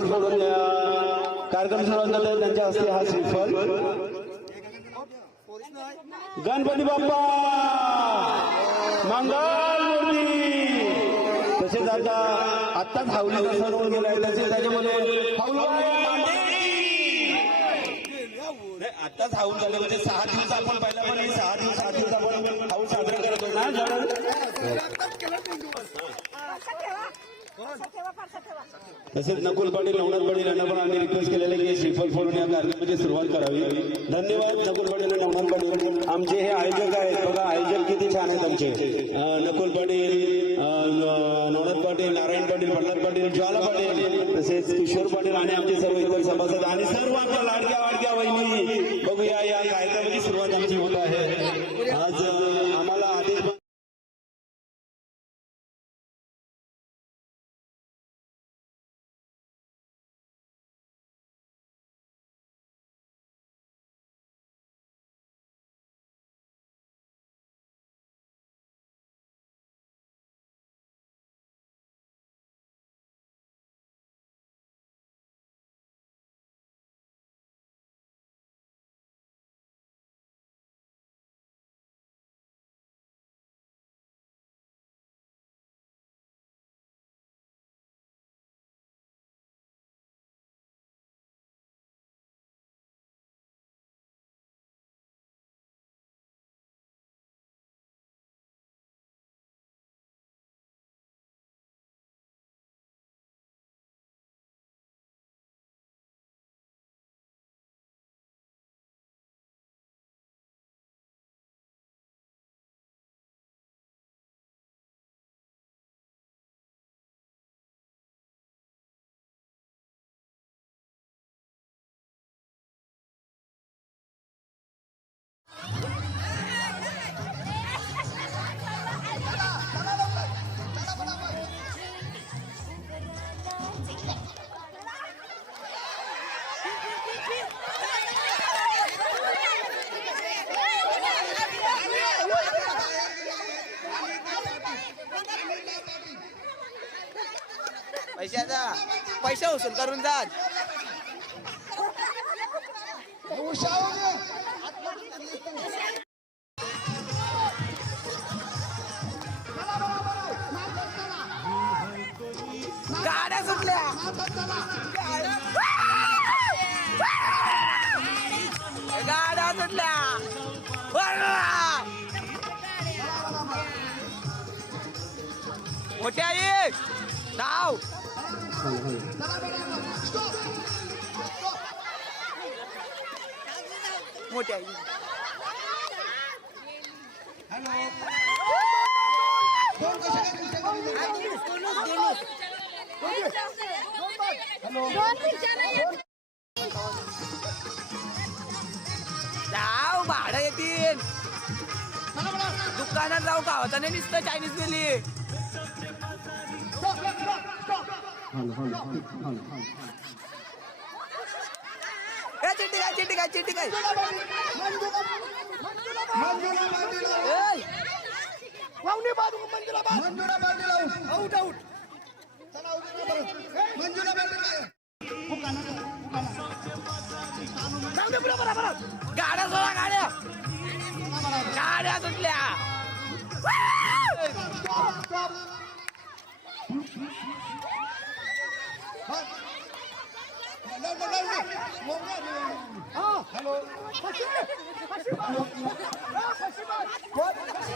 श्रीफल फोडून अं, कार्यक्रम सुरुवात झाला त्यांच्या हस्ते हा श्रीफल गणपती बाप्पा! मंगल मूर्ती! तसेच आता आत्ताच हावलीचा सण होऊन गेलाय. तसेच त्याच्यामध्ये आत्ताच हाऊल झाले म्हणजे सहा दिवस आपण पहिला पण सहा दिवस सहा दिवस आपण हाऊल साजरा करत होतो. ना तसेच नकुल पाटील नवनाथ पाटील यांना पण आम्ही रिक्वेस्ट केलेले की श्रीफल फोडून या कार्यक्रमाची सुरुवात करावी. धन्यवाद नकुल पाटील आणि नवनाथ पाटील. आमचे हे आयोजक आहेत. बघा आयोजक किती छान आहेत आमचे. नकुल पाटील नवनाथ पाटील नारायण पाटील प्रल्हाद पाटील ज्वाला पाटील तसेच किशोर पाटील आणि आमचे सर्व इतर सभासद आणि सर्वांच्या लाडक्या वाडक्या वहिनी. बघूया या पैसा वसूल करून जा मोठ्या. धाव भाडं येतील. दुकानात जाऊ गावाचा नाही नुसतं चायनीज मिली. ए चिट्टी काय चिट्टी काय चिट्टी काय ए, वावणी बाद मंजुला बाद मंजुला बाद आउट आउट मंजुला बाद जाऊ दे बरोबर बरोबर गाड्या सोडा गाड्या गाड्या सुटल्या đâu đâu đâu đi muốn ra đi. À hello. Bác sĩ bác sĩ ờ, bác sĩ bác sĩ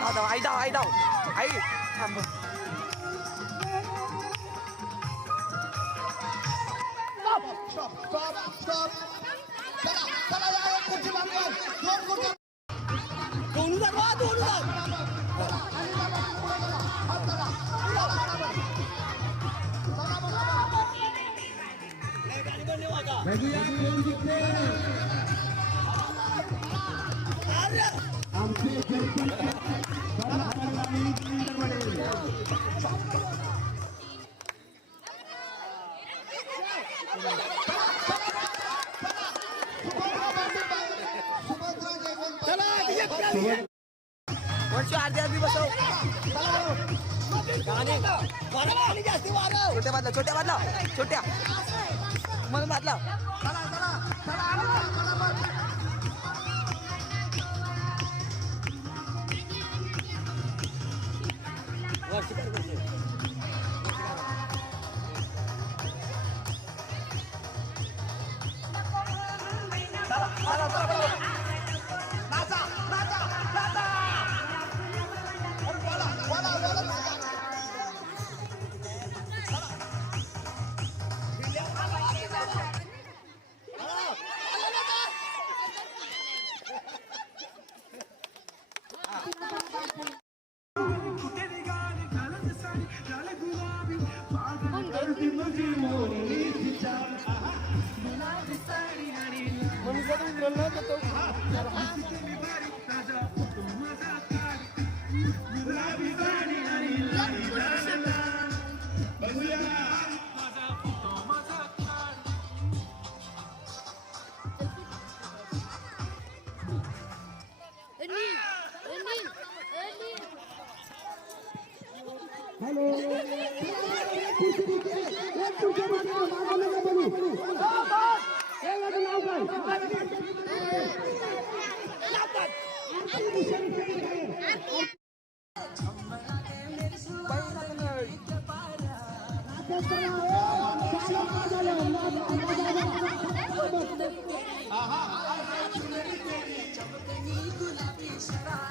đâu đâu ai đâu ai đâu. Ai thầm Maybe I can get there. চলে চলে বাদলা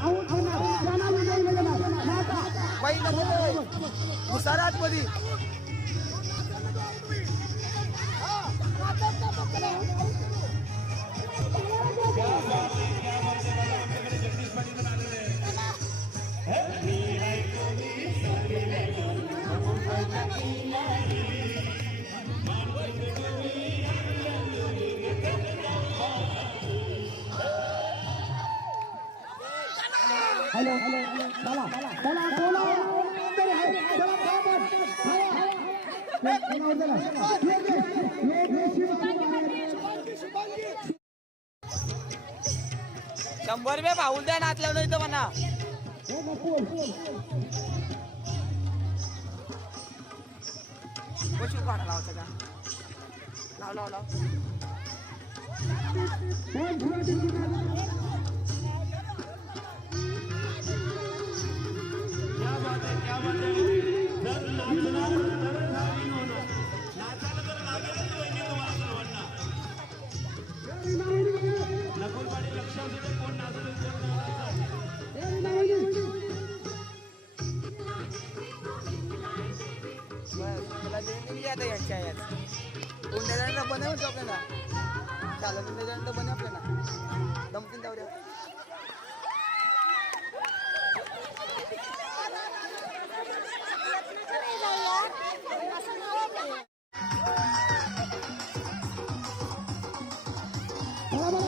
आउट होणार. मुसारात मध्ये राहुल द्या ना आतल्या इथं म्हणा. बसू काढा लावता का? लाव लाव लाव. Come on.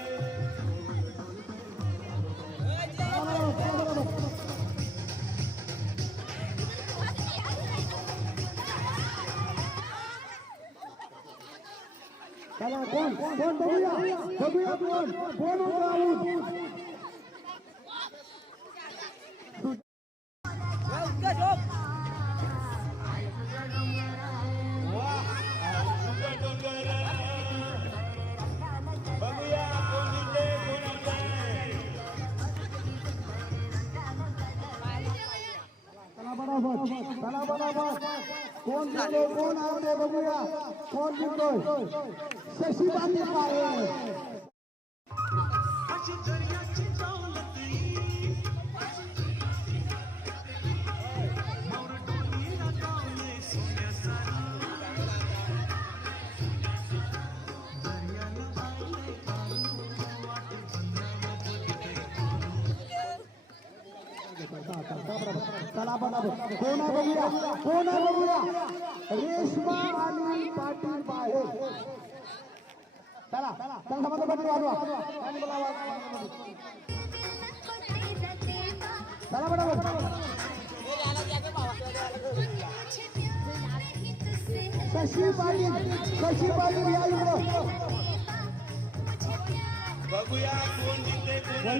कोण कोण बघूया बघूया कोण कोण होतं आऊट सुपर डोंगर बघूया कोण जिंकते कोण हरते. चला बरोबर चला बरोबर कोण जिंकले कोण आवडे बघूया. कोण जिंकतोय शशी पाटील. बरोबर कोण आहे बघूया कोण आहे बघूया रेशमा आणि पाटील बाहेर चला चला बरोबर वाजवा आणि बोला, वाजवा. चला बरोबर शशी पाटील शशी पाटील या इकडं बघूया कोण जिंकते कोण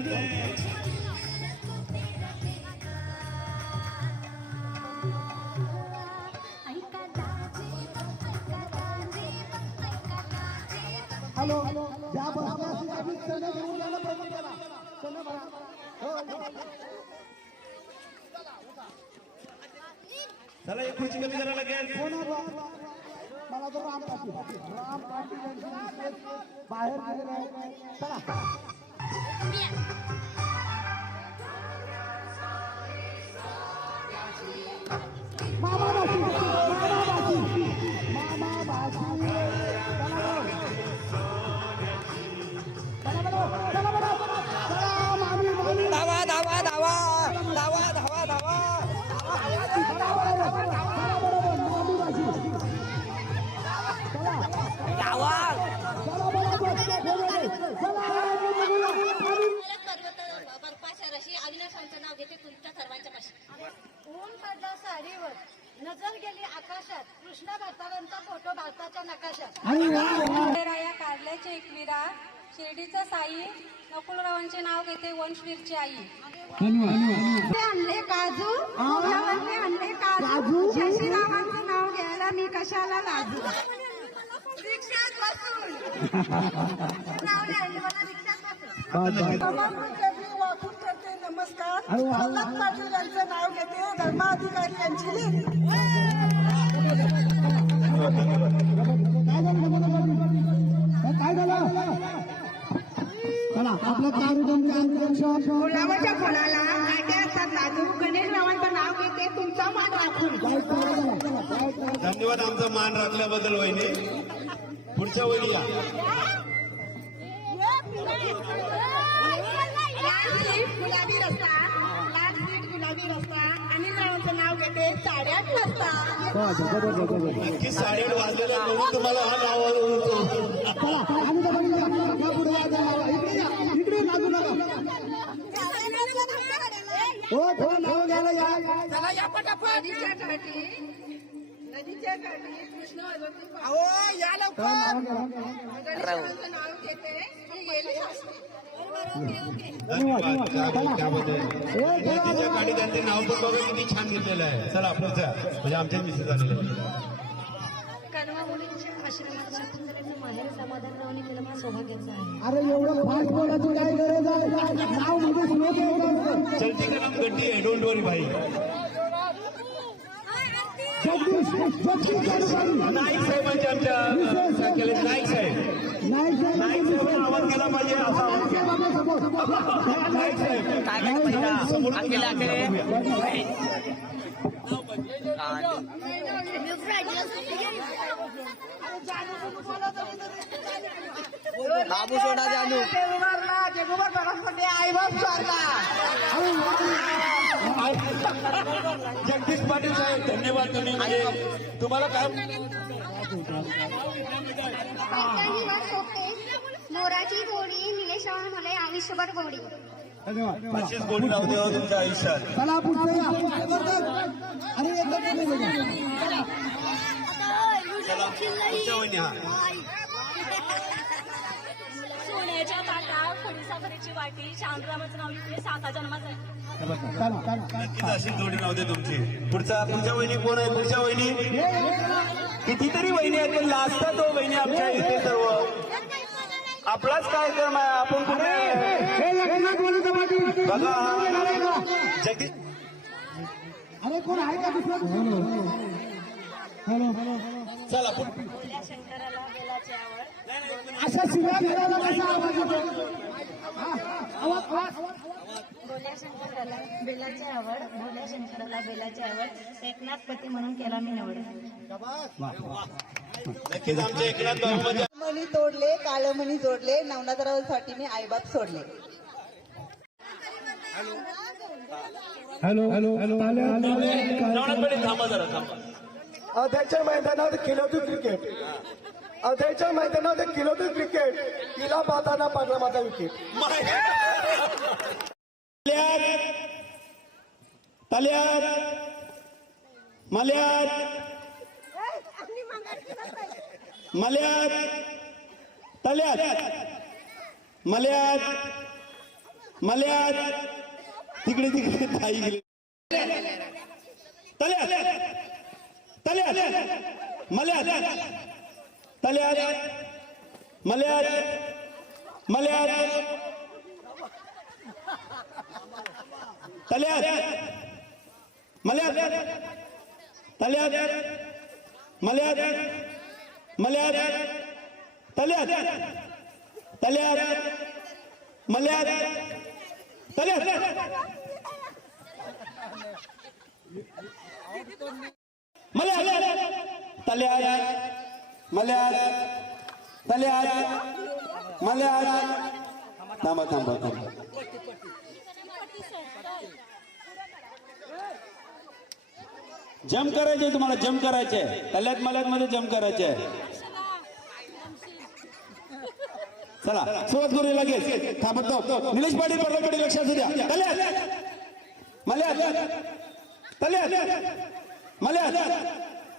मला तो राम पाटील. राम पाटील यांची बाहेर चला. मी कशाला लाजू? रिक्षात बसून नाव वाकून करते नमस्कार प्रल्हाद पाटील यांचं नाव घेते धर्माधिकारी यांची काय झालं? चला आपलं कार्यक्रम गुलाबाच्या फुलाला काटे असतात नाजूक गणेश रावांचं नाव घेते तुमचा मान राखून. धन्यवाद आमचा मान राखल्याबद्दल वहिनी. पुढच्या वहिनीला. गुलाबी रस्ता. लाल सीट गुलाबी रस्ता. अनिल रावांचं नाव घेते साड्यात नसता नक्की साडेआठ वाजलेल्या म्हणून तुम्हाला हा नाव. इकडे बाजू नका हो नाव या चला या पटापट नदीच्या काठी नदीच्या काठी कृष्ण अहो या लवकर नाव घेते गेली. नदीच्या काठी त्यांचे नाव पण बघा किती छान घेतलेलं आहे चला पुढचा म्हणजे आमच्या मिसेस मुलींच्या सौभाग्याचं आहे अरे एवढं फास्ट बोलायची काय गरज आहे? नाव म्हणजे श्लोक एवढं असतं. चलती का नाम गड्डी आहे डोंट वरी भाई जगदीश जगदीश गाडवाडी. नाईक साहेबांचे आमच्या नाईक साहेब. नाही साहेब, नाईक साहेबांना आवाज केला पाहिजे असा आवाज. केला. समोर, समोर. नाईक साहेब. जेगोबर बनसपती आई बाप स्वारला जगदीश पाटील साहेब धन्यवाद तुम्ही म्हणजे तुम्हाला काय मोराची गोडी निलेश्वर मला आयुष्यभर गोडी. अशीच गोडी राहू द्या तुमच्या आयुष्यात. चला अरे हा. सोन्याच्या वाटी शांतरामाचं नाव साता जन्माचं. जोडी राहू दे तुमची. पुढचा पुढच्या वहिनी कोण आहे? पुढच्या वहिनी? कितीतरी वहिनी आहेत लाजतात तो वहिनी आमच्या इथे सर्व. आपलाच कार्यक्रम आहे? आपण कुठे हे बघा. जगदीश अरे कोण आहे का दुसरं? चला अशा शिव्या कसा आवाज येतो? आवाज आवाज. भोल्या शंकराला बेलाची आवड. भोल्या शंकराला बेलाची आवड. एकनाथपती म्हणून केला मी निवड. नक्कीच आमच्या एकनाथ मणी तोडले काळमणी जोडले नवनाथरावांसाठी मी आईबाप सोडले. Hello. Hello hello Navnath Patil थांबा जरा थांबा. अध्याच्या मैदानात खेळवतो क्रिकेट अध्याच्या मैदानात खेळवतो क्रिकेट तिला पाहताना पाडला माझा विकेट तल्यात मल्यात. मल्यात तल्यात मल्यात मल्यात तिकडे तिकडे ताई गेली. तल्यात तल्यात मल्यात तल्यात मल्यात मल्यात तल्यात मल्यात तल्यात मल्यात मल्यात तल्यात तल्यात मल्यात तल्यात मल्यात तल्यात मल्यात तल्यात मल्यात थांबा थांबा थांबा. जम करायचे तुम्हाला जम करायचे तल्यात मल्यात मध्ये जम करायचे चला सुरुवात करू लगेच. थांबतो निलेश पाटील पर्वकडे लक्ष असू द्या. तल्यात मल्यात तल्यात मल्या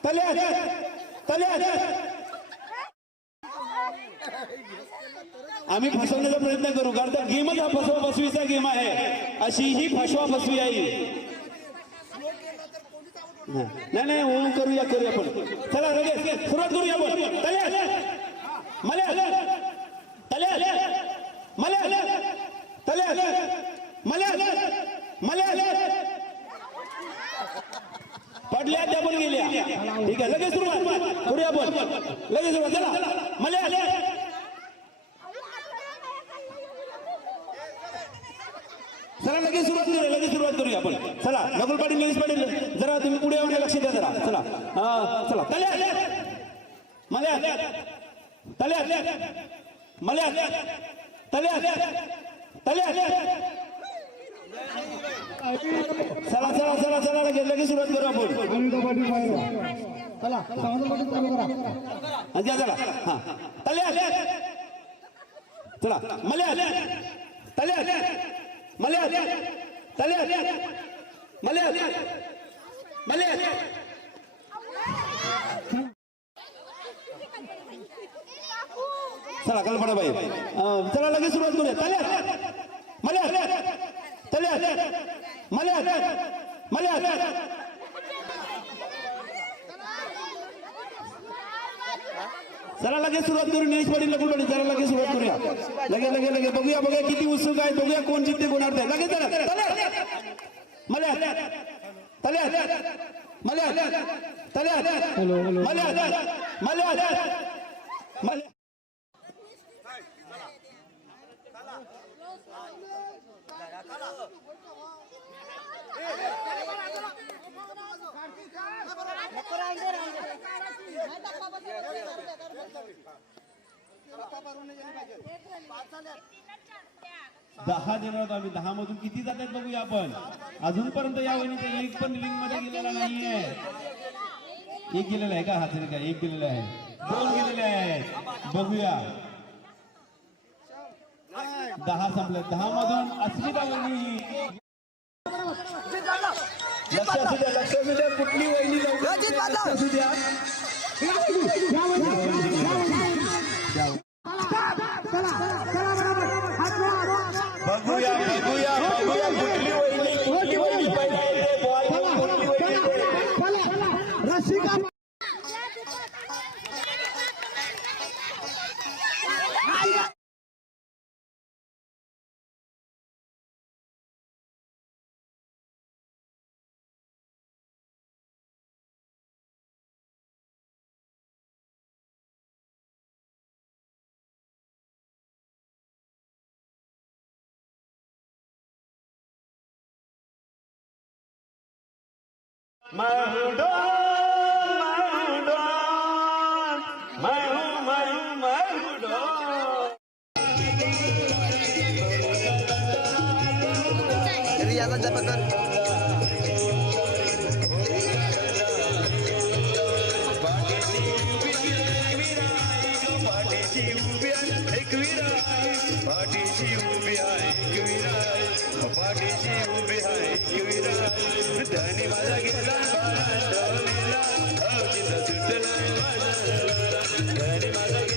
तल्यात तल्यात आम्ही फसवण्याचा प्रयत्न करू कारण गेमच हा फसवा फसवीचा गेम आहे. अशी ही फसवा फसवी आहे नाही नाही हो करूया करूया पण चला लगेच सुरुवात करूया पण तल्या मल्या तल्या मल्या तल्या मल्या मल्या पडल्या त्या पण गेल्या. ठीक आहे लगेच सुरुवात. करूया पण लगेच सुरुवात. चला मल्या चला लगेच सुरुवात करूया लगेच सुरुवात करूया आपण. चला नकुल पाटील लगेच पाटील जरा तुम्ही पुढे येऊन लक्ष द्या जरा. चला. हा, चला. तल्या मल्या तल्या मल्या तल्या तल्या चला चला चला चला लगेच लगेच सुरुवात करू आपण. आणि कबड्डी पाहिजे चला. साऊंड बटन चालू. करा हा, द्या चला. हा तल्या चला मल्या तल्या मल्या तल्या मल्या मल्या चला कल्पना बाई. चला लगेच सुरुवात करूया. तल्या मल्या तल्या मल्या मल्या चला लगेच सुरुवात करू निलेश पाटील लपून पाटील चला लगेच सुरुवात करूया. लगे लगे लगे बघूया बघूया किती उत्सुक आहे बघूया कोण जिंकते कोण हरते लगेच तल्या मल्या तल्या मल्या तल्या मल्या मल्या मल्या दहा जण आहोत आम्ही. दहा मधून किती जात आहेत बघूया आपण. अजूनपर्यंत या वहिनीचा एक पण लिंकमध्ये गेलेला नाहीये. एक गेलेला आहे का? हा का एक गेलेला आहे. दोन गेलेले आहेत. बघूया. दहा संपले. दहा मधून अस्मिता वहिनी. लक्ष असू द्या लक्ष असू द्या. कुठली वहिनी लक्ष असू द्या. बघूया मैं हूँ डॉन, मैं हूँ डॉन, मैं हूँ, मैं हूँ, मैं हूँ डॉन। रियाचा जप पाठीशी उभी आहे एक विराय पाठीशी उभी आहे एक धनी माझा घेतला धनी माझा